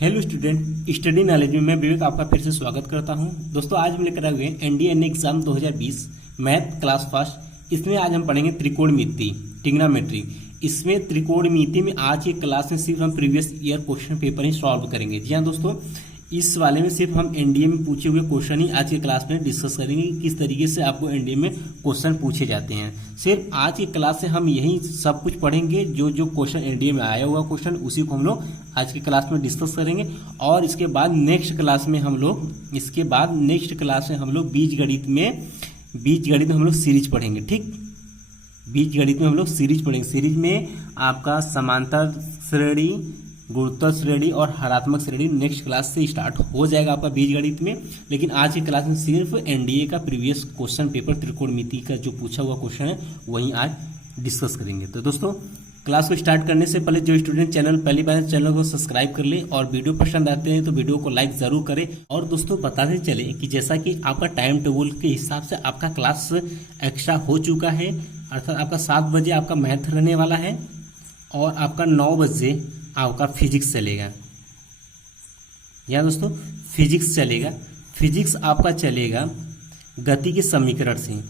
Hello student, study knowledge में मैं विवेक आपका फिर से स्वागत करता हूं। दोस्तों आज हम लेकर आए हुए NDA exam 2020 math class first. इसमें आज हम पढ़ेंगे त्रिकोणमिति, ट्रिग्नोमेट्री। इसमें त्रिकोणमिति में आज की क्लास में सिर्फ हम प्रीवियस ईयर क्वेश्चन पेपर ही सॉल्व करेंगे। जी हाँ दोस्तों, इस वाले में सिर्फ हम एनडीए में पूछे हुए क्वेश्चन ही आज की क्लास में डिस्कस करेंगे कि किस तरीके से आपको एनडीए में क्वेश्चन पूछे जाते हैं। सिर्फ आज की क्लास से हम यही सब कुछ पढ़ेंगे, जो जो क्वेश्चन एनडीए में आया हुआ क्वेश्चन उसी को हम लोग आज की क्लास में डिस्कस करेंगे। और इसके बाद नेक्स्ट क्लास में हम लोग बीजगणित में हम लोग सीरीज पढ़ेंगे। ठीक, बीजगणित में हम लोग सीरीज पढ़ेंगे। सीरीज में आपका समांतर श्रेणी, गुरुत्व श्रेणी और हरात्मक श्रेणी नेक्स्ट क्लास से स्टार्ट हो जाएगा आपका बीजगणित में। लेकिन आज की क्लास में सिर्फ एनडीए का प्रीवियस क्वेश्चन पेपर त्रिकोणमिति का जो पूछा हुआ क्वेश्चन है वही आज डिस्कस करेंगे। तो दोस्तों क्लास को स्टार्ट करने से पहले जो स्टूडेंट चैनल पहली बार चैनल को सब्सक्राइब कर ले और वीडियो पसंद आते हैं तो वीडियो को लाइक जरूर करें। और दोस्तों बताते चले कि जैसा कि आपका टाइम टेबल के हिसाब से आपका क्लास एक्स्ट्रा हो चुका है, अर्थात आपका 7 बजे आपका मैथ रहने वाला है और आपका 9 बजे आपका फिजिक्स चलेगा। या दोस्तों फिजिक्स चलेगा। फिजिक्स आपका चलेगा गति के समीकरण से।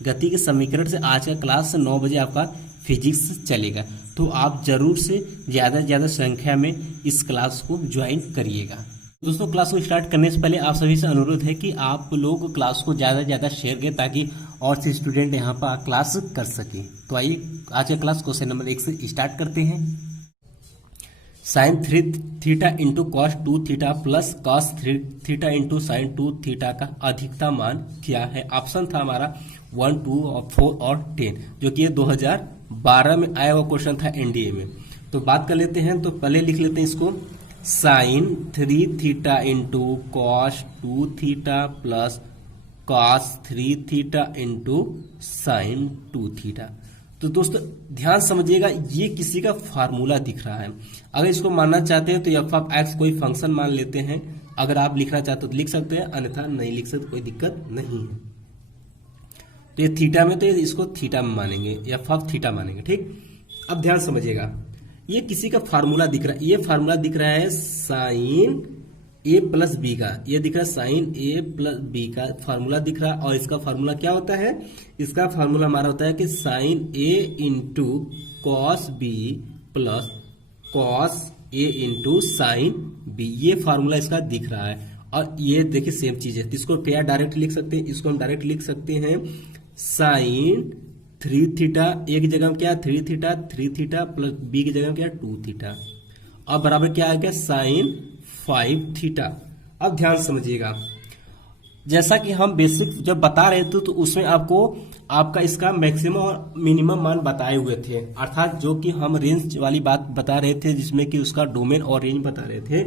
गति के समीकरण से आज का क्लास 9 बजे आपका फिजिक्स चलेगा। तो आप जरूर से ज़्यादा से ज़्यादा संख्या में इस क्लास को ज्वाइन करिएगा। दोस्तों क्लास को स्टार्ट करने से पहले आप सभी से अनुरोध है कि आप लोग क्लास को ज़्यादा से ज़्यादा शेयर करें ताकि और से स्टूडेंट यहाँ पर क्लास कर सके। तो आइए आज का क्लास क्वेश्चन नंबर 1 से स्टार्ट करते हैं। Sine 3 theta into cos 2 theta plus cos 3 theta into sine 2 theta का अधिकतम मान क्या है? ऑप्शन था हमारा 1, 2 और 4 और 10, जो कि 2012 में आया हुआ क्वेश्चन था एनडीए में। तो बात कर लेते हैं। तो पहले लिख लेते हैं इसको, sine 3 theta into cos 2 theta plus cos 3 theta into sine 2 theta. तो दोस्तों ध्यान समझिएगा, ये किसी का फार्मूला दिख रहा है। अगर इसको मानना चाहते हैं तो एफ ऑफ एक्स कोई फंक्शन मान लेते हैं। अगर आप लिखना चाहते हो तो लिख सकते हैं, अन्यथा नहीं लिख सकते, कोई दिक्कत नहीं है। तो ये थीटा में तो इसको थीटा में मानेंगे, एफ ऑफ थीटा मानेंगे। ठीक, अब ध्यान समझिएगा, ये किसी का फार्मूला दिख रहा है। ये फार्मूला दिख रहा है साइन ए प्लस बी का। ये दिख रहा है साइन ए प्लस बी का फार्मूला दिख रहा है। और इसका फार्मूला क्या होता है? इसका फार्मूला हमारा होता है कि sine A into cos B plus cos A into sine B. ये फार्मूला इसका दिख रहा है। और ये देखिए सेम चीज है, तो इसको क्या डायरेक्ट लिख सकते हैं? इसको हम डायरेक्ट लिख सकते हैं साइन 3 थीटा, एक जगह में क्या 3 थीटा प्लस बी की जगह में क्या 2 थीटा, और बराबर क्या आ गया साइन 5 थीटा। अब ध्यान समझिएगा, जैसा कि हम बेसिक जब बता रहे थे तो उसमें आपको आपका इसका मैक्सिमम और मिनिमम मान बताए हुए थे, अर्थात जो कि हम रेंज वाली बात बता रहे थे जिसमें कि उसका डोमेन और रेंज बता रहे थे।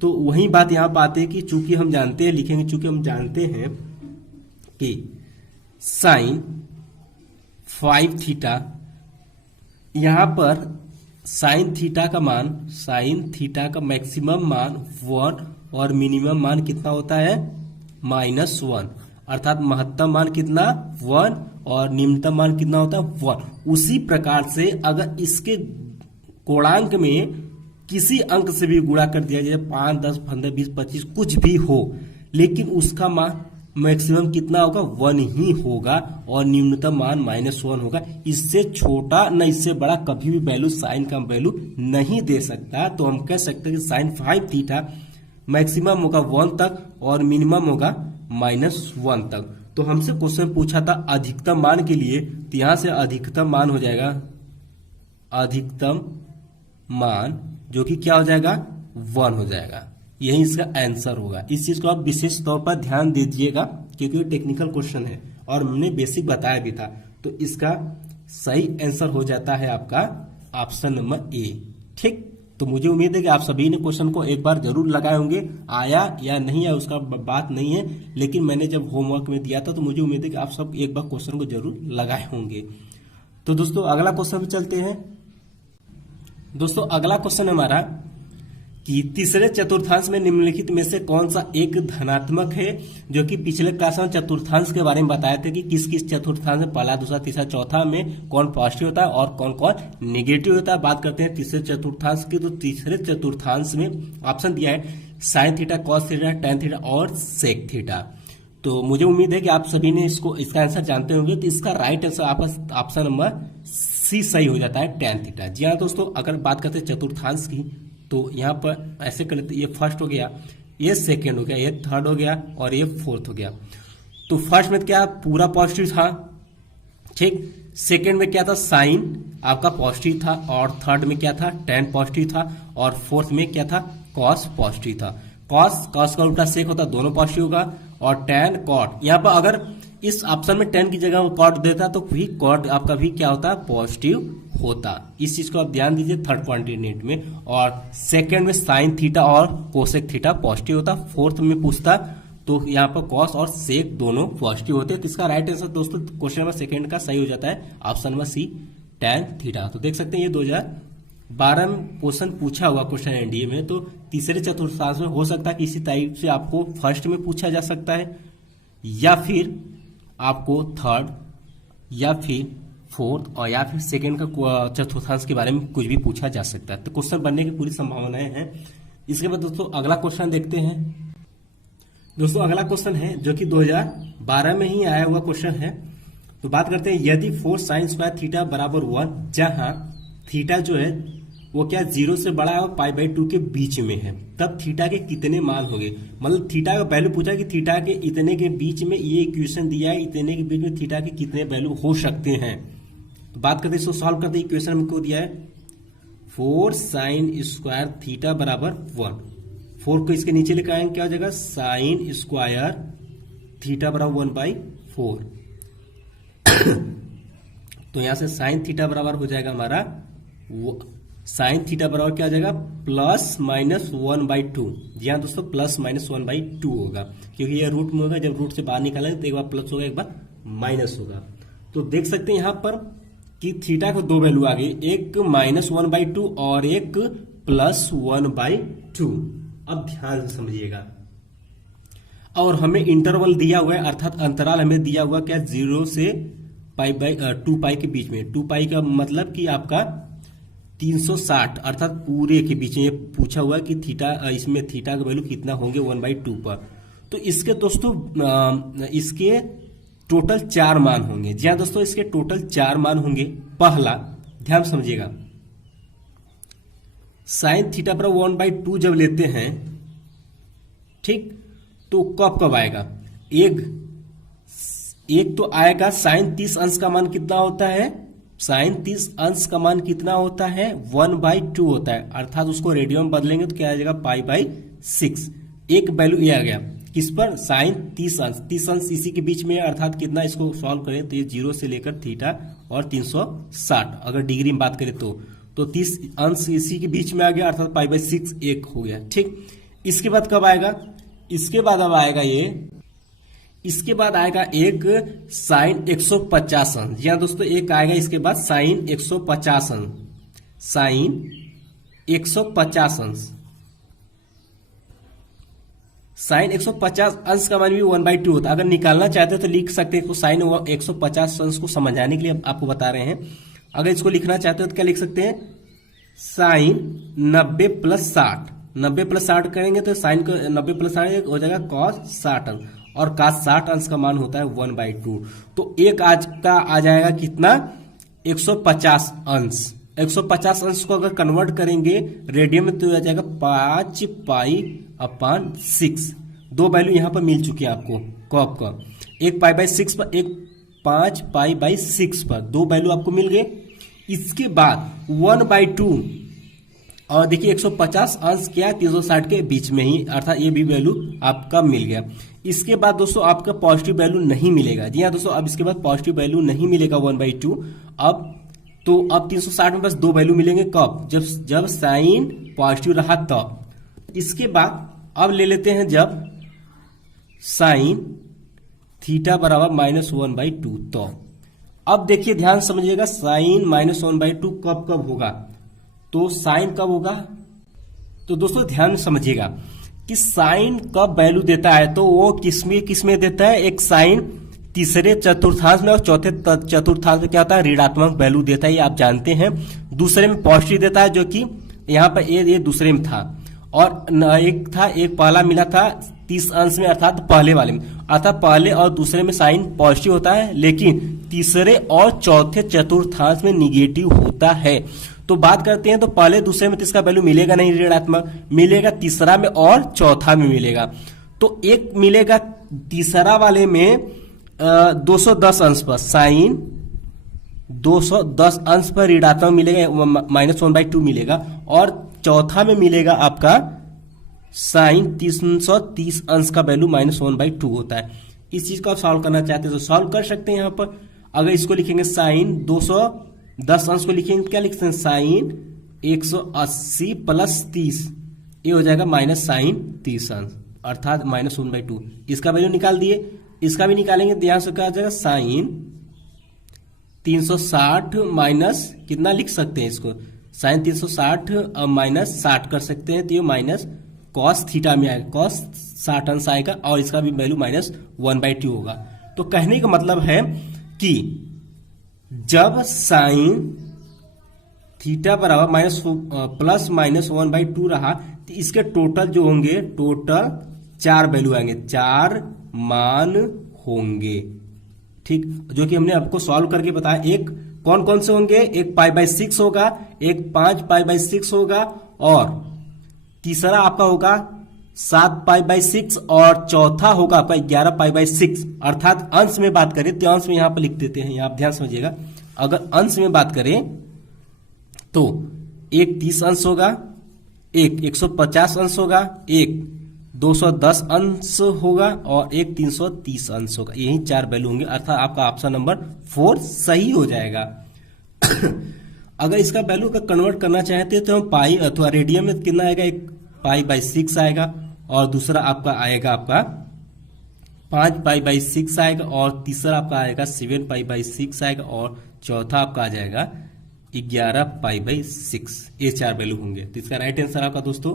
तो वही बात यहाँ पर आती है कि चूंकि हम जानते हैं, लिखेंगे चूंकि हम जानते हैं कि साइन 5 थीटा, यहां पर साइन थीटा का मैक्सिमम मान 1 और मिनिमम मान कितना होता है? -1, अर्थात महत्तम मान कितना 1 और निम्नतम मान कितना होता है 1। उसी प्रकार से अगर इसके कोणांक में किसी अंक से भी गुणा कर दिया जाए, 5, 10, 15, 20, 25 कुछ भी हो, लेकिन उसका मान मैक्सिमम कितना होगा? 1 ही होगा और न्यूनतम मान -1 होगा। इससे छोटा न इससे बड़ा कभी भी वैल्यू साइन का वैल्यू नहीं दे सकता। तो हम कह सकते हैं कि साइन 5 थीटा मैक्सिमम होगा 1 तक और मिनिमम होगा -1 तक। तो हमसे क्वेश्चन पूछा था अधिकतम मान के लिए, तो यहां से अधिकतम मान हो जाएगा, अधिकतम मान जो कि क्या हो जाएगा 1 हो जाएगा। यही इसका आंसर होगा। इस चीज को आप विशेष तौर पर ध्यान दीजिएगा क्योंकि टेक्निकल क्वेश्चन है और हमने बेसिक बताया भी था। तो इसका सही आंसर हो जाता है आपका ऑप्शन नंबर ए। ठीक, तो मुझे उम्मीद है कि आप सभी ने क्वेश्चन को एक बार जरूर लगाए होंगे। आया या नहीं आया उसका बात नहीं है, लेकिन मैंने जब होमवर्क में दिया था तो मुझे उम्मीद है कि आप सब एक बार क्वेश्चन को जरूर लगाए होंगे। तो दोस्तों अगला क्वेश्चन पे चलते हैं। दोस्तों अगला क्वेश्चन हमारा कि तीसरे चतुर्थांश में निम्नलिखित में से कौन सा एक धनात्मक है, जो कि पिछले क्लास में चतुर्थांश के बारे में बताया था कि किस किस चतुर्थांश में पहला, दूसरा, तीसरा, चौथा में कौन पॉजिटिव होता है और कौन कौन नेगेटिव होता है। बात करते हैं तीसरे चतुर्थांश की, तो तीसरे चतुर्थांश में ऑप्शन दिया है sine theta, cos theta, tan theta और सेक थीटा। तो मुझे उम्मीद है कि आप सभी ने इसका आंसर जानते होंगे। तो इसका राइट आंसर आपका ऑप्शन नंबर सी सही हो जाता है, टेन थीटा। जी हाँ दोस्तों, अगर बात करते हैं चतुर्थांश की, तो यहाँ पर ऐसे कर लेते, ये फर्स्ट हो गया, ये सेकेंड हो गया, ये थर्ड हो गया और ये फोर्थ हो गया। तो फर्स्ट में क्या पूरा पॉजिटिव था, ठीक। सेकेंड में क्या था, साइन आपका पॉजिटिव था, और थर्ड में क्या था, टेन पॉजिटिव था, और फोर्थ में क्या था, कॉस पॉजिटिव था। कॉस का उल्टा सेक होता, दोनों पॉजिटिव होगा, और टेन कॉट। यहाँ पर अगर इस ऑप्शन में टेन की जगह कॉट देता तो भी कॉट आपका भी क्या होता, पॉजिटिव होता। इस चीज को आप ध्यान दीजिए थर्ड क्वाड्रेंट में। और सेकंड में साइन थीटा और कोसेक थीटा पॉजिटिव होता। फोर्थ में पूछता तो यहाँ पर कॉस और सेक दोनों पॉजिटिव होते हैं। तो इसका राइट आंसर दोस्तों क्वेश्चन नंबर सेकंड का सही हो जाता है, option number C, tan theta. तो देख सकते हैं ये 2012 में क्वेश्चन पूछा हुआ क्वेश्चन एनडीए में। तो तीसरे चतुर्थांश में हो सकता है कि इसी टाइप से आपको फर्स्ट में पूछा जा सकता है, या फिर आपको थर्ड, या फिर फोर्थ, और या फिर सेकेंड का चतुर्थांश के बारे में कुछ भी पूछा जा सकता है। तो क्वेश्चन बनने की पूरी संभावनाएं हैं। इसके बाद दोस्तों अगला क्वेश्चन देखते हैं। दोस्तों अगला क्वेश्चन है जो कि 2012 में ही आया हुआ क्वेश्चन है। तो बात करते हैं, यदि 4 साइन स्क्वायर थीटा बराबर 1, जहां थीटा जो है वो क्या 0 से बड़ा है और पाई बाई 2 के बीच में है, तब थीटा के कितने मान होंगे। मतलब थीटा का वैल्यू पूछा कि थीटा के इतने के बीच में, ये इक्वेशन दिया है, इतने के बीच में थीटा के कितने वैल्यू हो सकते हैं। तो बात करते हैं, इसको सॉल्व करते हैं। इक्वेशन में को दिया है 4 साइन स्क्वायर थीटा बराबर 1। 4 को इसके नीचे लेकर आएंगे, क्या हो जाएगा, साइन स्क्वायर थीटा बराबर 1/4। तो यहां से साइन थीटा बराबर हो जाएगा हमारा, साइन थीटा बराबर क्या हो जाएगा, प्लस माइनस 1/2। जी हाँ दोस्तों, प्लस माइनस 1/2 होगा, क्योंकि ये रूट में होगा। जब रूट से बाहर निकालेंगे तो एक बार प्लस होगा, एक बार माइनस होगा। तो देख सकते हैं यहां पर कि थीटा को दो वैल्यू आ गई, एक माइनस 1/2 और एक प्लस 1/2। अब ध्यान से समझिएगा, और हमें इंटरवल दिया हुआ है, अर्थात अंतराल हमें दिया हुआ क्या, 0 से टू पाई के बीच में। 2 पाई का मतलब कि आपका 360, अर्थात पूरे के बीच में। ये पूछा हुआ कि थीटा, इसमें थीटा का वैल्यू कितना होंगे 1/2 पर। तो इसके दोस्तों इसके टोटल 4 मान होंगे। जी हाँ दोस्तों, इसके टोटल 4 मान होंगे। पहला ध्यान समझिएगा, साइन थीटा पर 1/2 जब लेते हैं, ठीक, तो कब कब आएगा, एक तो आएगा साइन 30 अंश का मान कितना होता है, साइन 30 अंश का मान कितना होता है, 1/2 होता है। अर्थात उसको रेडियन में बदलेंगे तो क्या आ जाएगा, π/6। एक वैल्यू ये आ गया किस पर, साइन 30 अंश। 30 अंश इसी के बीच में, अर्थात कितना, इसको सॉल्व करें तो ये 0 से लेकर थीटा और 360, अगर डिग्री में बात करें तो 30 अंश इसी के बीच में आ गया, अर्थात π/6 एक हो गया, ठीक। इसके बाद कब आएगा, इसके बाद अब आएगा इसके बाद आएगा एक साइन 150 अंश। जी हाँ दोस्तों, एक आएगा इसके बाद साइन 150 अंश, साइन 150 अंश। साइन 150 अंश का मान भी 1/2 होता है। अगर निकालना चाहते हो तो लिख सकते हैं, साइन 150 अंश को समझाने के लिए आपको बता रहे हैं। अगर इसको लिखना चाहते हो तो क्या लिख सकते हैं, साइन 90 + 60। 90 + 60 करेंगे तो साइन को 90 + 60 हो जाएगा cos 60 अंश, और cos 60 अंश का मान होता है 1/2। तो एक आज का आ जाएगा कितना, 150 अंश। 150 अंश को अगर कन्वर्ट करेंगे रेडियन में तो आ जाएगा 5π/6। दो वैल्यू यहां पर मिल चुकी है आपको, कब का, एक π/6 पर, एक 5π/6 पर, दो वैल्यू आपको मिल गए। इसके बाद 1/2, और देखिए 150 अंश क्या, 360 के बीच में ही, अर्थात ये भी वैल्यू आपका मिल गया। इसके बाद दोस्तों आपका पॉजिटिव वैल्यू नहीं मिलेगा। जी हाँ दोस्तों, अब इसके बाद पॉजिटिव वैल्यू नहीं मिलेगा 1/2। अब 360 में बस दो वैल्यू मिलेंगे, कब, जब साइन पॉजिटिव रहा तब। इसके बाद अब ले लेते हैं जब साइन थीटा बराबर -1/2, तो अब देखिए ध्यान समझिएगा, साइन -1/2 कब कब होगा, तो साइन कब होगा, तो दोस्तों ध्यान में समझिएगा कि साइन कब वैल्यू देता है, तो वो किसमें देता है, एक साइन तीसरे चतुर्थांश में और चौथे चतुर्थांश में क्या होता है, ऋणात्मक वैल्यू देता है, ये आप जानते हैं। दूसरे में पॉजिटिव देता है, जो कि यहाँ पर ये दूसरे में था, और एक पहला मिला था 30 अंश में, अर्थात पहले वाले में, अर्थात पहले और दूसरे में साइन पॉजिटिव होता है, लेकिन तीसरे और चौथे चतुर्थांश में निगेटिव होता है। तो बात करते हैं, तो पहले दूसरे में तो इसका वैल्यू मिलेगा नहीं, ऋणात्मक मिलेगा, तीसरा में और चौथा में मिलेगा। तो एक मिलेगा तीसरा वाले में 210 अंश पर, साइन 210 अंश पर ऋणात्मक मिलेगा, -1/2 मिलेगा, और चौथा में मिलेगा आपका साइन 330 अंश का वैल्यू -1/2 होता है। इस चीज को आप सॉल्व करना चाहते हैं तो सॉल्व कर सकते हैं। यहाँ पर अगर इसको लिखेंगे साइन 210 अंश को लिखेंगे, क्या लिखते हैं, साइन 180 प्लस 30, ये हो जाएगा माइनस साइन 30 अंश, अर्थात -1/2। इसका वैल्यू निकाल दिए, इसका भी निकालेंगे, ध्यान से क्या हो जाएगा, साइन 360 माइनस कितना लिख सकते हैं इसको, साइन 360 माइनस 60 कर सकते हैं, तो ये माइनस कॉस थीटा में आएगा, कॉस 60 अंश आएगा, और इसका भी वैल्यू -1/2 होगा। तो कहने का मतलब है कि जब साइन थीटा बराबर प्लस -1/2 रहा, तो इसके टोटल जो होंगे, टोटल 4 वैल्यू आएंगे, 4 मान होंगे, ठीक, जो कि हमने आपको सॉल्व करके बताया। एक कौन कौन से होंगे, एक π/6 होगा, एक 5 π/6 होगा, और तीसरा आपका होगा 7 π/6, और चौथा होगा आपका 11 π/6। अर्थात अंश में बात करें तो अंश में यहां पर लिख देते हैं, आप ध्यान समझिएगा। अगर अंश में बात करें तो एक 30 अंश होगा, एक 150 अंश होगा, एक 210 अंश होगा, और एक 330 अंश होगा। यही 4 वैल्यू होंगे, अर्थात आपका ऑप्शन नंबर 4 सही हो जाएगा। अगर इसका वैल्यू का कन्वर्ट करना चाहते हैं तो हम पाई अथवा रेडियन में कितना आएगा, एक π/6 आएगा, और दूसरा आपका आएगा आपका 5 π/6 आएगा, और तीसरा आपका आएगा 7 π/6 आएगा, और चौथा आपका आ जाएगा 11 π/6। ये 4 वैल्यू होंगे। तो इसका राइट आंसर आपका दोस्तों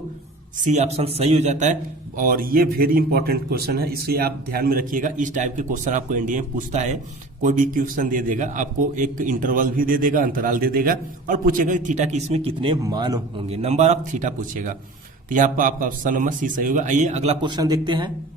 सी ऑप्शन सही हो जाता है। और ये वेरी इंपॉर्टेंट क्वेश्चन है, इसे आप ध्यान में रखिएगा। इस टाइप के क्वेश्चन आपको एनडीए में पूछता है, कोई भी क्वेश्चन दे देगा, आपको एक इंटरवल भी दे देगा, अंतराल दे देगा, और पूछेगा कि थीटा के इसमें कितने मान होंगे, नंबर ऑफ थीटा पूछेगा। तो यहाँ पर आपका ऑप्शन नंबर सी सही होगा। आइए अगला क्वेश्चन देखते हैं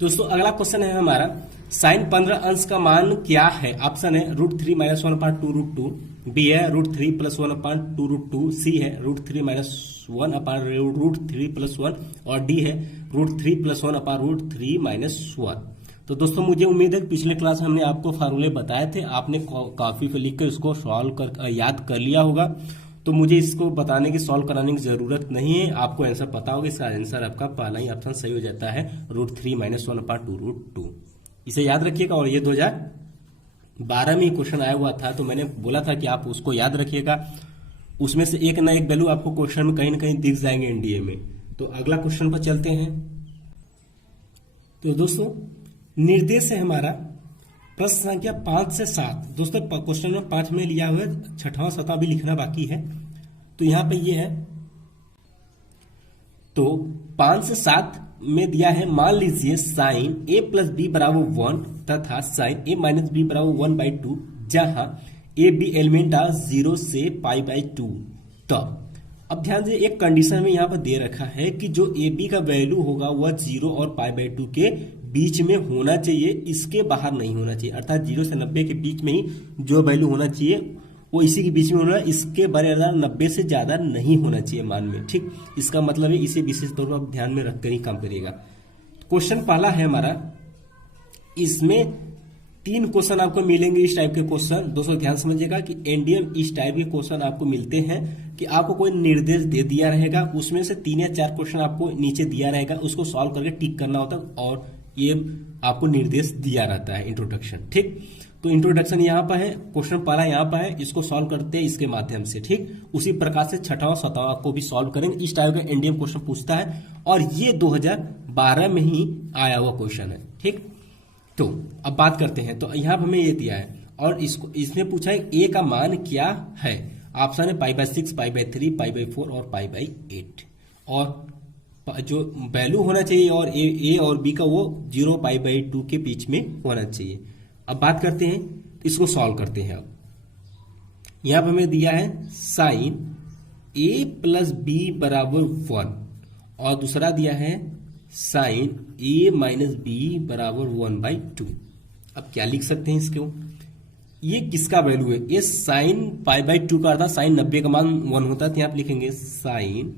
दोस्तों। अगला क्वेश्चन है हमारा, साइन 15 अंश का मान क्या है। ऑप्शन है √3 - 1/2√2, बी है √3 + 1/2√2, सी है √3 - 1/√3 + 1, और डी है √3 + 1/√3 - 1। तो दोस्तों मुझे उम्मीद है कि पिछले क्लास में हमने आपको फार्मूले बताए थे, आपने कॉपी पे लिख कर इसको सॉल्व कर याद कर लिया होगा। तो मुझे इसको बताने की, सॉल्व कराने की जरूरत नहीं है, आपको आंसर पता होगा। इसका आंसर आपका पहला ही ऑप्शन सही हो जाता है, √3 - 1/2√2। इसे याद रखिएगा। और ये 2012 में क्वेश्चन आया हुआ था, तो मैंने बोला था कि आप उसको याद रखिएगा। उसमें से एक ना एक वैल्यू आपको क्वेश्चन में कहीं ना कहीं दिख जाएंगे एनडीए में। तो अगला क्वेश्चन पर चलते हैं। तो दोस्तों निर्देश है हमारा प्रश्न संख्या 5 से 7। दोस्तों क्वेश्चन नंबर 5 में लिया हुआ है, 6वां 7वां भी लिखना बाकी है। तो यहां पे ये है, तो 5 से 7 में दिया है, मान लीजिए साइन a + b = 1 तथा साइन a - b = 1/2, जहां a b एलिमेंट आ 0 से π/2। तब अब ध्यान से एक कंडीशन में यहां पर दे रखा है कि जो a b का वैल्यू होगा वह 0 और π/2 के बीच में होना चाहिए, इसके बाहर नहीं होना चाहिए। अर्थात 0 से 90 के बीच में ही जो वैल्यू होना चाहिए वो इसी के बीच में होना है, इसके बराबर 90 से ज्यादा नहीं होना चाहिए मान में, ठीक। इसका मतलब है इसे विशेष तौर पर आप ध्यान में रखकर ही काम करिएगा। क्वेश्चन पहला है हमारा, इसमें 3 क्वेश्चन आपको मिलेंगे इस टाइप के क्वेश्चन। दोस्तों ध्यान समझिएगा कि एनडीएम इस टाइप के क्वेश्चन आपको मिलते हैं कि आपको कोई निर्देश दे दिया रहेगा, उसमें से 3 या 4 क्वेश्चन आपको नीचे दिया रहेगा, उसको सॉल्व करके टिक करना होता है, और ये आपको निर्देश दिया रहता है इंट्रोडक्शन, ठीक। तो इंट्रोडक्शन यहाँ पर है, क्वेश्चन पहला यहाँ पर है, इसको सॉल्व करते हैं इसके माध्यम से, ठीक। उसी प्रकार से 6वां 7वां को भी सॉल्व करेंगे। इस टाइप का एनडीएम क्वेश्चन पूछता है, और ये 2012 में ही आया हुआ क्वेश्चन है, ठीक। तो अब बात करते हैं। तो यहाँ पर हमें ये दिया है, और इसको इसने पूछा है a का मान क्या है। ऑप्शन है π/6, π/3, π/4 और π/8। और जो वैल्यू होना चाहिए और ए और बी का वो 0π/2 के बीच में होना चाहिए। अब बात करते हैं, इसको सॉल्व करते हैं। अब यहां पर हमें दिया है साइन a प्लस बी बराबर 1 और दूसरा दिया है साइन a माइनस बी बराबर 1/2। अब क्या लिख सकते हैं इसको, ये किसका वैल्यू है, ये साइन π/2 का अर्थ साइन 90 का मान 1 होता है, तो यहां पे लिखेंगे साइन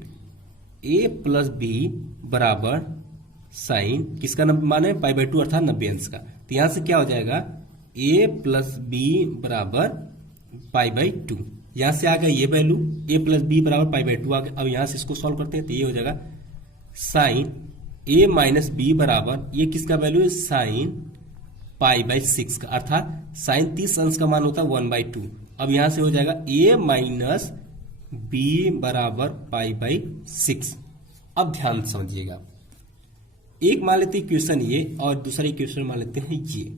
a प्लस बी बराबर साइन किसका मान है π/2 अर्थात 90 अंश का। तो यहां से क्या हो जाएगा a प्लस बी बराबर π/2। यहां से आ गया ये वैल्यू a प्लस बी बराबर π/2 आ गया। अब यहां से इसको सॉल्व करते हैं तो ये हो जाएगा साइन a माइनस बी बराबर ये किसका वैल्यू है साइन π/6 का अर्थात साइन 30 अंश का मान होता है 1/2। अब यहां से हो जाएगा a माइनस बी बराबर π/6। अब ध्यान समझिएगा, एक मान लेते हैं इक्वेशन ये और दूसरा इक्वेशन मान लेते हैं ये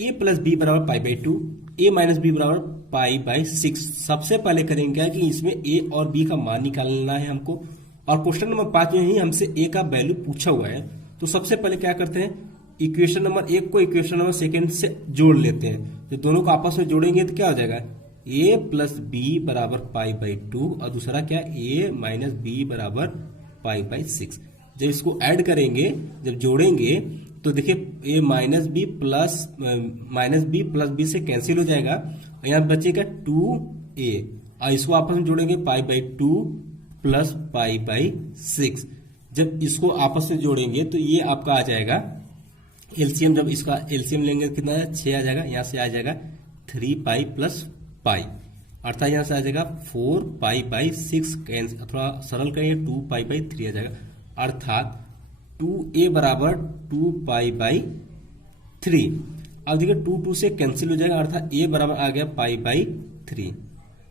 a प्लस बी बराबर π/2 a माइनस बी बराबर π/6। सबसे पहले करेंगे कि इसमें a और b का मान निकालना है हमको, और क्वेश्चन नंबर 5 में ही हमसे a का वैल्यू पूछा हुआ है। तो सबसे पहले क्या करते हैं, इक्वेशन नंबर 1 को इक्वेशन नंबर 2 से जोड़ लेते हैं। तो दोनों को आपस में जोड़ेंगे तो क्या हो जाएगा a प्लस बी बराबर π/2 और दूसरा क्या a माइनस बी बराबर π/6। जब इसको ऐड करेंगे, जब जोड़ेंगे तो देखिए a minus B plus B से कैंसिल हो जाएगा और यहाँ बचेगा 2a और इसको आपस में जोड़ेंगे π/2 प्लस π/6। जब इसको आपस में जोड़ेंगे तो ये आपका आ जाएगा एलसीएम, जब इसका एलसीएम लेंगे कितना है 6 आ जाएगा, यहाँ से आ जाएगा 3π प्लस पाई अर्थात यहाँ से आ जाएगा 4π/6। थोड़ा सरल करेंगे 2π/3 आ जाएगा अर्थात 2a बराबर 2π/3। अब देखिए 2 से कैंसिल हो जाएगा अर्थात a बराबर आ गया π/3।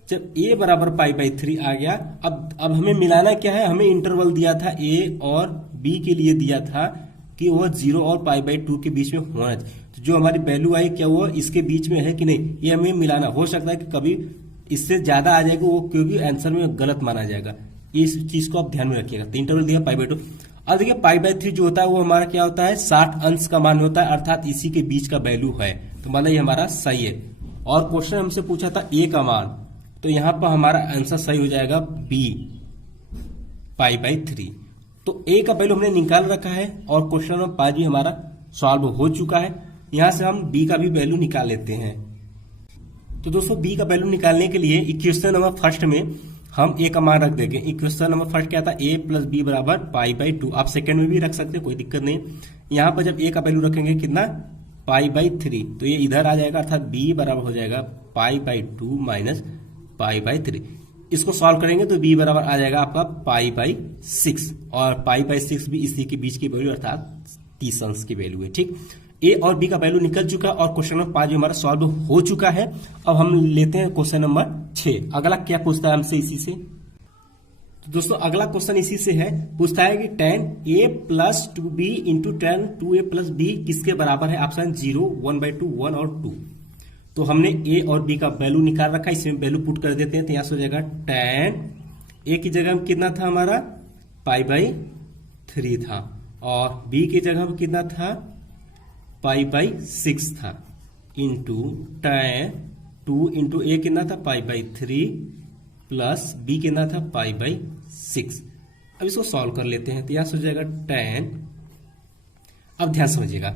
जब a बराबर π/3 आ गया, अब हमें मिलाना क्या है, हमें इंटरवल दिया था a और b के लिए दिया था कि वह 0 और π/2 के बीच में होना चाहिए। तो जो हमारी वैल्यू आई क्या वो इसके बीच में है कि नहीं, ये हमें मिलाना। हो सकता है कि कभी इससे ज्यादा आ जाएगा वो, क्योंकि आंसर में गलत माना जाएगा। इस चीज को आप ध्यान में रखिएगा। तो इंटरवल दिया π/2। अब देखिए π/3 जो होता है वो हमारा क्या होता है 60 अंश का मान होता है अर्थात इसी के बीच का वैल्यू है, तो मतलब ये हमारा सही है। और क्वेश्चन हमसे पूछा था a का मान, तो यहां पर हमारा आंसर सही हो जाएगा b π/3। तो a का वैल्यू हमने निकाल रखा है और क्वेश्चन नंबर 5 भी हमारा सॉल्व हो चुका है। यहां से हम b का भी वैल्यू निकाल लेते हैं। तो दोस्तों b का वैल्यू निकालने के लिए इक्वेशन नंबर फर्स्ट में हम a का मान रख देंगे। इक्वेशन नंबर फर्स्ट क्या था a प्लस बी बराबर π/2। आप सेकंड में भी रख सकते हैं, कोई दिक्कत नहीं। यहाँ पर जब a का वैल्यू रखेंगे कितना π/3 तो ये इधर आ जाएगा अर्थात b बराबर हो जाएगा π/2 माइनस π/3। इसको सॉल्व करेंगे तो b बराबर आ जाएगा आपका π/6 और π/6 भी इसी के बीच की वैल्यू अर्थात 30 अंश की वैल्यू है। ठीक, a और b का वैल्यू निकल चुका और क्वेश्चन नंबर 5 हमारा सॉल्व हो चुका है। अब हम लेते हैं क्वेश्चन नंबर 6। अगला क्या पूछता है हमसे इसी से, तो दोस्तों अगला क्वेश्चन इसी से है। पूछता है कि tan a plus 2b into tan 2a plus b किसके बराबर है। ऑप्शन 0, 1/2, 1 और 2। तो हमने a और b का वैल्यू निकाल रखा है, इसमें वैल्यू पुट कर देते हैं। तो यहाँ से हो जाएगा tan a की जगह कितना था हमारा π/3 था और b की जगह कितना था π/6 था इंटू tan 2 इंटू a कितना था π/3 प्लस b कितना था π/6। अब इसको सॉल्व कर लेते हैं। तो यहाँ से हो जाएगा tan, अब ध्यान समझिएगा,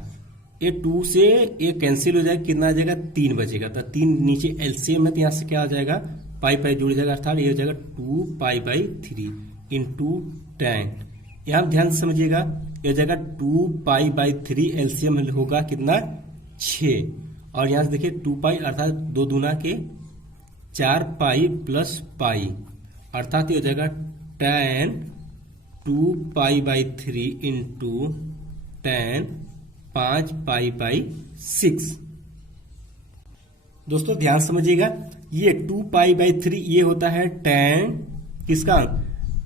ये 2 से ये कैंसिल हो जाएगा, कितना आ जाएगा 3 बचेगा। तो 3 नीचे एलसीएम है तो यहाँ से क्या आ जाएगा पाई जुड़ जाएगा अर्थात ये हो जाएगा 2π/3 इंटू tan। यहाँ ध्यान से समझिएगा, ये हो जाएगा 2π/3 एलसीएम होगा कितना 6 और यहाँ से देखिए 2π अर्थात 2 दूना के 4π प्लस पाई अर्थात ये हो जाएगा tan 2π/3 इंटू tan 5π/6। दोस्तों ध्यान समझिएगा, ये 2π/3 ये होता है tan किसका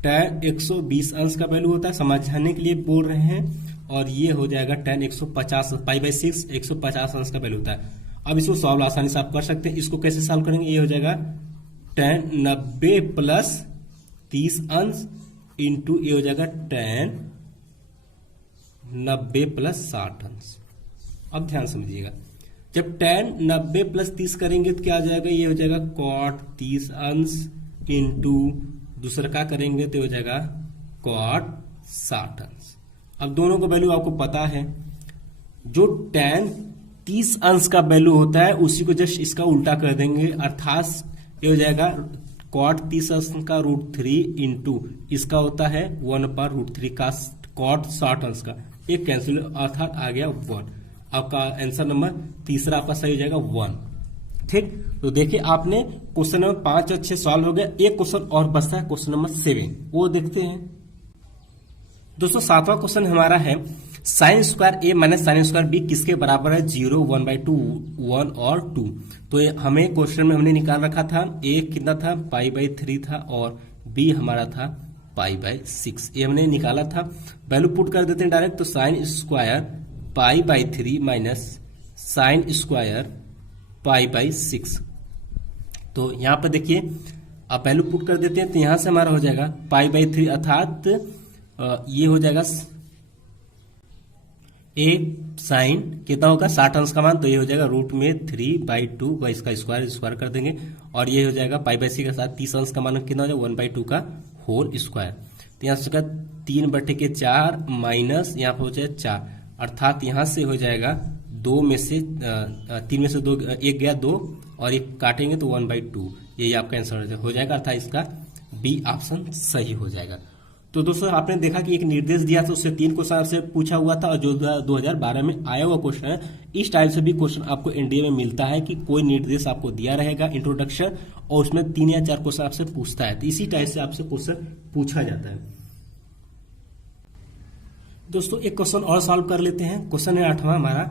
tan 120 अंश का वैल्यू होता है, समझाने के लिए बोल रहे हैं। और ये हो जाएगा tan 150 π/6 150 अंश का वैल्यू होता है। अब इसको सॉल्व आसानी से आप कर सकते हैं। इसको कैसे सॉल्व करेंगे, ये हो जाएगा tan 90 प्लस 30 अंश इंटू ये हो जाएगा 10 90 प्लस 60 अंश। अब ध्यान समझिएगा, जब 10 90 प्लस 30 करेंगे तो क्या आ जाएगा, ये हो जाएगा cot 30 अंश इंटू दूसरा क्या करेंगे तो हो जाएगा cot 60 अंश। अब दोनों का वैल्यू आपको पता है, जो tan 30 अंश का वैल्यू होता है उसी को जस्ट इसका उल्टा कर देंगे, अर्थात ये हो जाएगा cot 30 अंश का √3 इंटू इसका होता है 1/√3 का cot 60 अंश का, एक कैंसिल अर्थात आ गया 1। आपका आंसर नंबर तीसरा आपका सही हो जाएगा 1। ठीक, तो देखिए आपने क्वेश्चन नंबर 5 और 6 सॉल्व हो गया। एक क्वेश्चन और बचता है, क्वेश्चन नंबर 7, वो देखते हैं। दोस्तों 7वां क्वेश्चन हमारा है sin square a minus sin square b किसके बराबर है, 0 1/2 1 और 2। तो हमें क्वेश्चन में हमने निकाल रखा था a कितना था π/3 था और b हमारा था π/6, ये हमने निकाला था। वैल्यू पुट कर देते हैं डायरेक्ट, तो sin square π/3 minus sin square π/6। तो यहाँ पर देखिए आप वैल्यू पुट कर देते हैं, तो यहाँ से हमारा हो जाएगा π/3 अर्थात ये हो जाएगा a साइन कितना होगा 60 अंश का मान, तो ये हो जाएगा √3/2 का इसका स्क्वायर कर देंगे, और ये हो जाएगा π/6 के साथ 30 अंश का मान कितना हो जाएगा 1/2 का होल स्क्वायर। तो यहाँ से 3/4 माइनस यहाँ पर हो जाएगा 4, अर्थात यहाँ से हो जाएगा 2 में से 3 में से 2 एक गया 2 और एक काटेंगे तो 1/2, यही आपका आंसर हो जाएगा, अर्थात इसका बी ऑप्शन सही हो जाएगा। तो दोस्तों आपने देखा कि एक निर्देश दिया था, उससे 3 क्वेश्चन आपसे पूछा हुआ था, और जो 2012 में आया हुआ क्वेश्चन है, इस टाइप से भी क्वेश्चन आपको एनडीए में मिलता है कि कोई निर्देश आपको दिया रहेगा इंट्रोडक्शन, और उसमें 3 या 4 क्वेश्चन आपसे पूछता है, तो इसी टाइप से आपसे क्वेश्चन पूछा जाता है। दोस्तों एक क्वेश्चन और सॉल्व कर लेते हैं। क्वेश्चन है 8वां हमारा,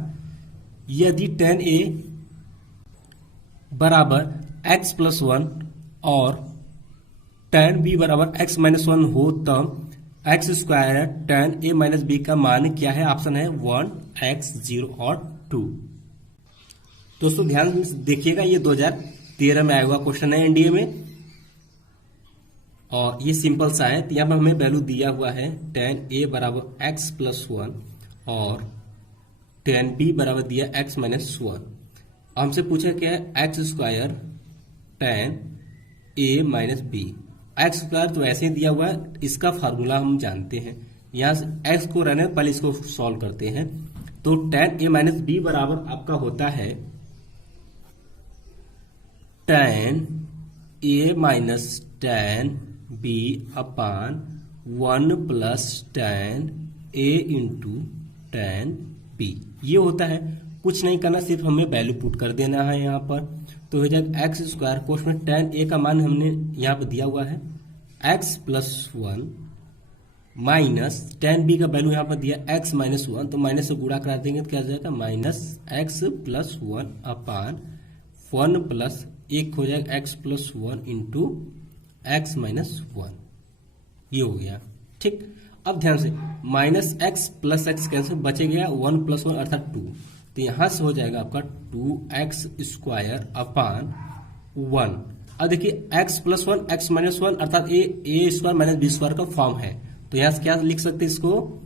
यदि tan a बराबर x + 1 और tan b बराबर x - 1 हो तब x square tan a - b का मान क्या है। ऑप्शन है 1 x 0 और 2। दोस्तों ध्यान देखिएगा, ये 2013 में आया हुआ क्वेश्चन है एनडीए में, और ये सिंपल सा है। तो यहाँ पर हमें वैल्यू दिया हुआ है tan a बराबर x + 1 और tan b बराबर दिया x - 1। हमसे पूछा क्या है, x square tan a - b। x square तो ऐसे ही दिया हुआ है, इसका फार्मूला हम जानते हैं, यहाँ से x को रहने पहले इसको सॉल्व करते हैं। तो tan a - b बराबर आपका होता है tan a - tan b upon 1 plus tan a into tan b। ये होता है, कुछ नहीं करना, सिर्फ हमें वैल्यू पुट कर देना है यहाँ पर। तो हो जाएगा x स्क्वायर, कोष्ठ में tan a का मान हमने यहाँ पर दिया हुआ है x + 1 माइनस tan b का वैल्यू यहाँ पर दिया x - 1, तो माइनस से गुणा करा देंगे तो क्या हो जाएगा -x + 1 अपान 1 प्लस एक हो जाएगा x + 1 इंटू x - 1। ये हो गया ठीक। अब ध्यान से -x + x कैंसिल, बचे गया 1 + 1 अर्थात 2, तो यहां से हो जाएगा आपका 2x स्क्वायर अपान 1। अब देखिए x + 1 x - 1 अर्थात a स्क्वायर - b स्क्वायर का फॉर्म है, तो यहां से क्या लिख सकते हैं इसको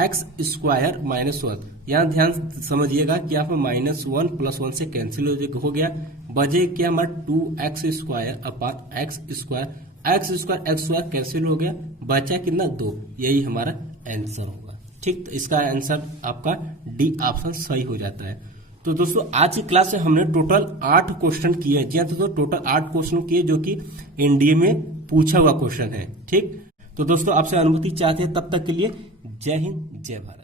x स्क्वायर -1। यहाँ ध्यान समझिएगा कि यहाँ पर -1 + 1 से कैंसिल हो गया, बचे क्या हमारा 2x square upon x square, x square cancel हो गया, बचा कितना 2, यही हमारा आंसर होगा ठीक। तो इसका आंसर आपका डी ऑप्शन सही हो जाता है। तो दोस्तों आज की क्लास से हमने टोटल 8 क्वेश्चन किए हैं। जी हाँ दोस्तों, टोटल 8 क्वेश्चन किए जो कि एनडीए में पूछा हुआ क्वेश्चन है ठीक। तो दोस्तों आपसे अनुमति चाहते हैं, तब तक के लिए जय हिंद जय भारत।